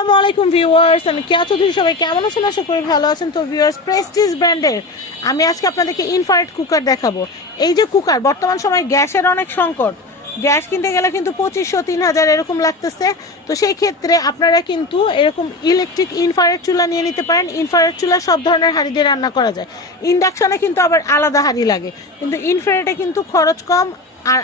আসসালামু আলাইকুম ভিউয়ার্স, আমি কেয়া চৌধুরী সবাই কেমন আছেন? আশা করি ভালো আছেন। তো ভিউয়ার্স প্রেস্টিজ ব্র্যান্ডের আমি আজকে আপনাদেরকে ইনফারেট কুকার দেখাবো। এই যে কুকার বর্তমান সময় গ্যাসের অনেক সংকট। গ্যাস কিনতে গেলে কিন্তু পঁচিশশো তিন হাজার এরকম লাগতেছে। তো সেই ক্ষেত্রে আপনারা কিন্তু এরকম ইলেকট্রিক ইনফারেট চুলা নিয়ে নিতে পারেন। ইনফারেট চুলা সব ধরনের হাঁড়ি দিয়ে রান্না করা যায়। ইন্ডাকশনে কিন্তু আবার আলাদা হাঁড়ি লাগে। কিন্তু ইনফারেটে কিন্তু খরচ কম আর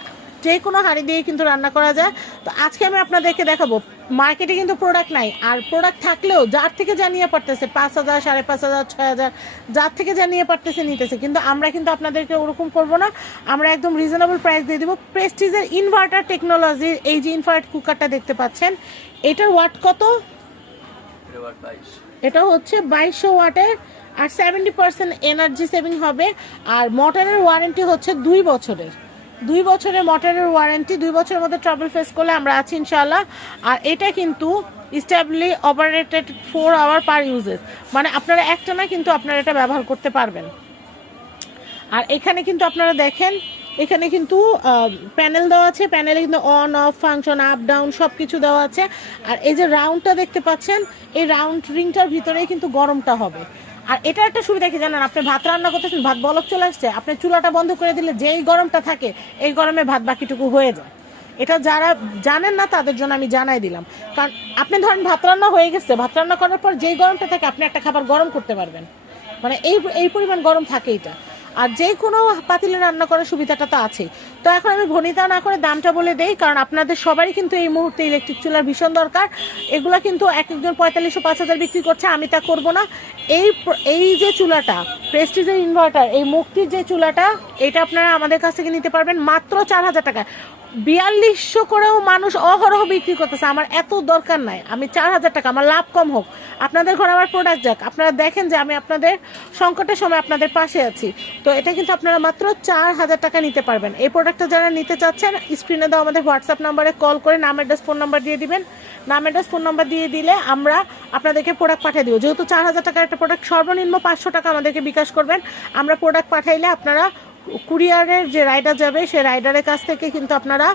যে কোনো হাঁড়ি দিয়ে কিন্তু রান্না করা যায়। তো আজকে আমি আপনাদেরকে দেখাবো মার্কেটে কিন্তু প্রোডাক্ট নাই। আর প্রোডাক্ট থাকলেও যার থেকে জানিয়ে পারতেছে, পাঁচ হাজার, সাড়ে পাঁচ হাজার, ছয় হাজার, যার থেকে জানিয়ে পারতেছে, নিতেছে। কিন্তু আমরা কিন্তু আপনাদেরকে ওরকম করব না। আমরা একদম রিজনেবল প্রাইস দিয়ে দেবো। প্রেস্টিজের ইনভার্টার টেকনোলজির এই যে ইনভার্ট কুকারটা দেখতে পাচ্ছেন, এটার ওয়াট কত? এটা হচ্ছে বাইশশো ওয়াটের আর সেভেন্টি পার্সেন্ট এনার্জি সেভিং হবে। আর মোটরের ওয়ারেন্টি হচ্ছে দুই বছরের। দুই বছরের মোটরের ওয়ারেন্টি দুই বছরের মধ্যে ট্রাভেল ফেস করলে আমরা আছি ইনশাল্লাহ আর এটা কিন্তু stably operated four hour per uses মানে আপনারা একটা না কিন্তু আপনারা এটা ব্যবহার করতে পারবেন। আর এখানে কিন্তু আপনারা দেখেন, এখানে কিন্তু প্যানেল দেওয়া আছে। প্যানেলে কিন্তু on off function up down সব কিছু দেওয়া আছে। আর এই যে রাউন্ডটা দেখতে পাচ্ছেন, এই রাউন্ড রিংটার ভিতরেই কিন্তু গরমটা হবে। আর এটা একটা সুবিধা কি জানেন? আপনি ভাত রান্না করতেছেন, ভাত বলক চলে আসছে, আপনি চুলাটা বন্ধ করে দিলে যেই গরমটা থাকে, এই গরমে ভাত বাকিটুকু হয়ে যায়। এটা যারা জানেন না, তাদের জন্য আমি জানাই দিলাম। কারণ আপনি ধরেন ভাত রান্না হয়ে গেছে, ভাত রান্না করার পর যেই গরমটা থাকে, আপনি একটা খাবার গরম করতে পারবেন। মানে এই এই পরিমাণ গরম থাকে এটা। আর যে কোনো পাতিলে রান্না করার সুবিধাটা তো আছে। তো এখন আমি ভনিতা না করে দামটা বলে দেই, কারণ আপনাদের সবারই কিন্তু এই মুহূর্তে ইলেকট্রিক চুলার ভীষণ দরকার। এগুলো কিন্তু এক একজন পঁয়তাল্লিশশো, পাঁচ হাজার বিক্রি করছে, আমি তা করব না। এই এই যে চুলাটা প্রেস্টিজের ইনভার্টার এই মুক্তির যে চুলাটা, এটা আপনারা আমাদের কাছ থেকে নিতে পারবেন মাত্র চার হাজার টাকায়। বিয়াল্লিশশো করেও মানুষ অহরহ বিক্রি করতেছে, আমার এত দরকার নাই, আমি চার হাজার টাকা, আমার লাভ কম হোক। আপনাদের ঘরে আমার প্রোডাক্ট যাক, আপনারা দেখেন যে আমি আপনাদের সংকটের সময় আপনাদের পাশে আছি। তো এটা কিন্তু আপনারা মাত্র চার হাজার টাকা নিতে পারবেন। এই প্রোডাক্টটা যারা নিতে চাচ্ছেন স্ক্রিনে দেওয়া আমাদের হোয়াটসঅ্যাপ নাম্বারে কল করে নাম অ্যাড্রেস ফোন নাম্বার দিয়ে দিবেন। নাম অ্যাড্রেস ফোন নাম্বার দিয়ে দিলে আমরা আপনাদেরকে প্রোডাক্ট পাঠিয়ে দিব। যেহেতু চার হাজার টাকার একটা প্রোডাক্ট সর্বনিম্ন পাঁচশো টাকা আমাদেরকে বিকাশ করবেন, আমরা প্রোডাক্ট পাঠাইলে আপনারা কুরিয়ারের যে রাইডার যাবে সেই রাইডারের কাছ থেকে কিন্তু আপনারা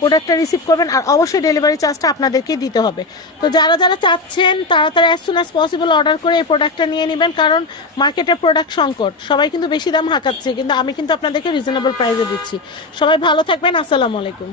প্রোডাক্টটা রিসিভ করবেন আর অবশ্যই ডেলিভারি চার্জটা আপনাদেরকে দিতে হবে। তো যারা যারা চাচ্ছেন তাড়াতাড়ি as soon as possible order করে এই প্রোডাক্টটা নিয়ে নেবেন, কারণ মার্কেটের প্রোডাক্ট সংকট। সবাই কিন্তু বেশি দাম হাঁকাচ্ছে, কিন্তু আমি কিন্তু আপনাদেরকে রিজনেবল প্রাইসে দিচ্ছি। সবাই ভালো থাকবেন, আসসালামু আলাইকুম।